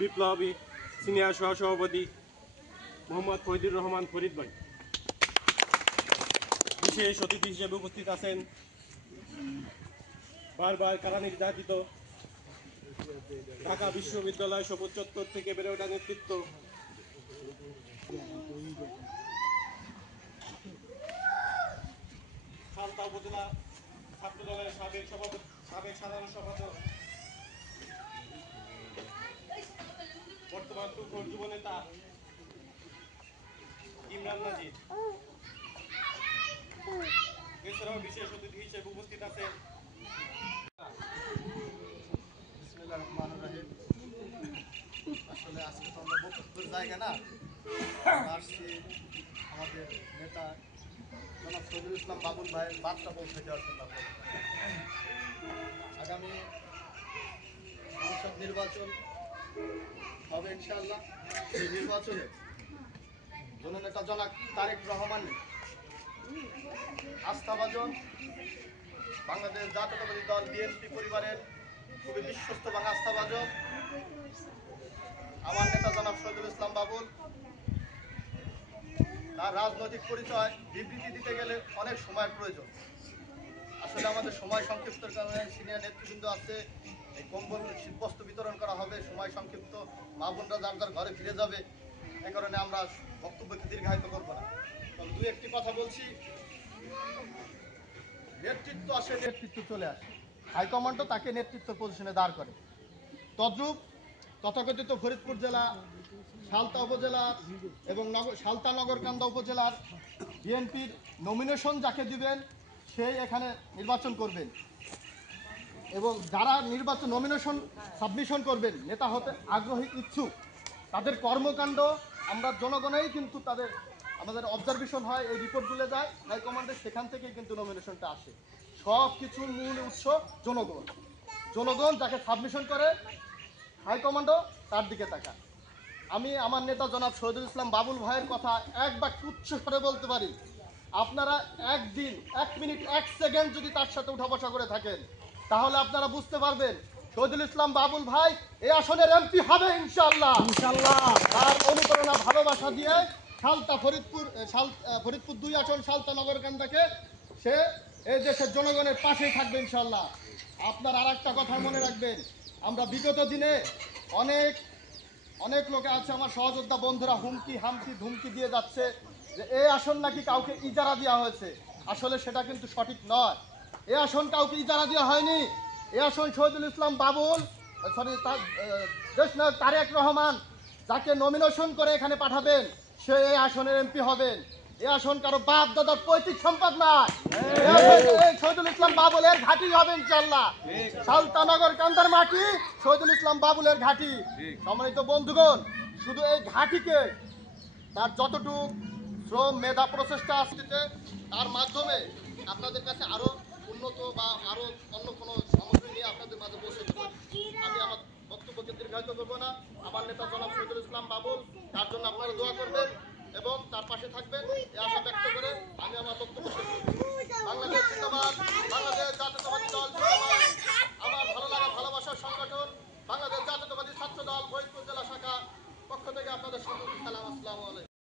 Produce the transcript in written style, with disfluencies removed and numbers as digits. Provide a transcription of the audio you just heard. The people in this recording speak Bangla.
বিপ্লবী সিনিয়র সহসভাপতি মোহাম্মদ ফরিদুর রহমান ফরিদ ভাই। বিশেষ অতিথি হিসেবে উপস্থিত আছেন বারবার কারা নির্যাতিত ঢাকা বিশ্ববিদ্যালয় সবুজ চত্বর থেকে বেড়ে ওঠা নেতৃত্ব, সালতা উপজেলা ছাত্র দলের সাবেক সাধারণ সম্পাদক, বর্তমান তুখোর যুব নেতা ইমরান নাজির। এছাড়াও বিশেষ অতিথি হিসেবে উপস্থিত আছেন আসলে আজকে তো আমরা বক্তব্যের জায়গা না, আসছি আমাদের নেতা জনাব শহীদুল ইসলাম বাবুল ভাইয়ের বার্তা পৌঁছে দেওয়ার জন্য। আগামী সংসদ নির্বাচন হবে ইনশাআল্লাহ। সেই নির্বাচনে জননেতা জনাব তারেক রহমান আস্থাভাজন বাংলাদেশ জাতীয়তাবাদী দল বিএনপি পরিবারের খুবই বিশ্বস্ত এবং আস্থাভাজন আমার নেতা জনাব শহীদুল ইসলাম বাবুল। তার রাজনৈতিক পরিচয় বিবৃতি দিতে গেলে অনেক সময়ের প্রয়োজন। আসলে আমাদের সময় সংক্ষিপ্তের কারণে সিনিয়র নেতৃবৃন্দ আছে, এই কম্বল শীতবস্ত্র বিতরণ করা হবে, সময় সংক্ষিপ্ত, মা বোনরা যার যার ঘরে ফিরে যাবে, এই কারণে আমরা বক্তব্যকে দীর্ঘায়িত করবো না। তবে দু একটি কথা বলছি। নেতৃত্ব আসে, নেতৃত্ব চলে আসে, হাইকমান্ডও তাকে নেতৃত্ব পজিশনে দাঁড় করে। তদ্রূপ তথাকথিত ফরিদপুর জেলা, সালতা উপজেলা এবং সালতা নগরকান্দা উপজেলার বিএনপির নমিনেশন যাকে দিবেন সেই এখানে নির্বাচন করবেন, এবং যারা নমিনেশন সাবমিশন করবেন, নেতা হতে আগ্রহী ইচ্ছুক, তাদের কর্মকাণ্ড আমরা জনগণেই কিন্তু আমাদের অবজারভেশন হয়, এই রিপোর্টগুলো যায় হাইকমান্ডের, সেখান থেকেই কিন্তু নমিনেশনটা আসে। সব কিছুর মূল উৎস জনগণ যাকে সাবমিশন করে হাইকমান্ডও তার দিকে তাকায়। আমি আমার নেতা জনাব শহীদুল ইসলাম বাবুল ভাইয়ের কথা এক বাক্য উচ্চ করে বলতে পারি, আপনারা একদিন, 1 মিনিট 1 সেকেন্ড যদি তার সাথে উঠা বসা করে থাকেন, তাহলে আপনারা বুঝতে পারবেন শহীদুল ইসলাম বাবুল ভাই এই আসনের এমপি হবে ইনশাআল্লাহ। তার অনুপ্রেরণা ভালোবাসা দিয়ে ফরিদপুর 2 আসন সালতা নগরকান্দাকে সে এই দেশের জনগণের পাশেই থাকবে ইনশাআল্লাহ। আপনার আর একটা কথা মনে রাখবেন, আমরা বিগত দিনে অনেক লোকে আছে, আমার সহযোদ্ধা বন্ধুরা হুমকি হামকি ধুমকি দিয়ে যাচ্ছে যে এই আসন নাকি কাউকে ইজারা দেওয়া হয়েছে। আসলে সেটা কিন্তু সঠিক নয়। এই আসন কাউকে ইজারা দেওয়া হয়নি। এই আসন শহীদুল ইসলাম বাবুল দেশনায়ক তারেক রহমান যাকে নমিনেশন করে এখানে পাঠাবেন, সে এই আসনের এমপি হবেন। এই আসন কারো বাপ দাদার পৈতৃক সম্পদ নয়। শহীদুল ইসলাম বাবুলের ঘাঁটি হবে ইনশাআল্লাহ। সালতা নগরকান্দার মাটি শহীদুল ইসলাম বাবুলের ঘাঁটি। সম্মানিত বন্ধুগণ, শুধু এই ঘাঁটিকে তার যতটুকু শ্রম মেধা প্রচেষ্টা আসছে, তার মাধ্যমে আপনাদের কাছে আরো উন্নত বা আরো অন্য কোনো সামগ্রী নিয়ে আপনাদের মাঝে পৌঁছে দিতে পারি। আমি আমার বক্তব্যকে দীর্ঘায়িত করবো না। আমার নেতা জনাব শহীদুল ইসলাম বাবুল, তার জন্য আপনারা দোয়া করবেন এবং তার পাশে থাকবেন, এই আশা ব্যক্ত করে